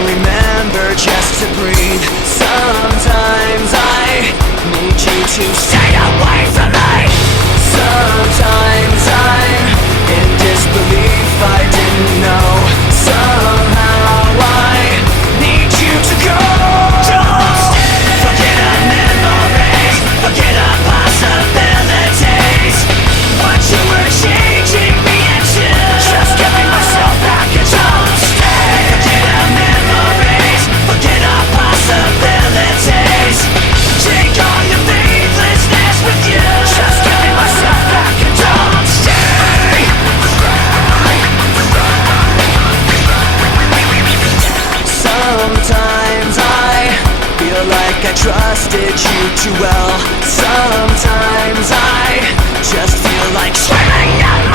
remember just to breathe. Sometimes I need you to stay away from me. Sometimes I'm in disbelief I trusted you too well. Sometimes I just feel like screaming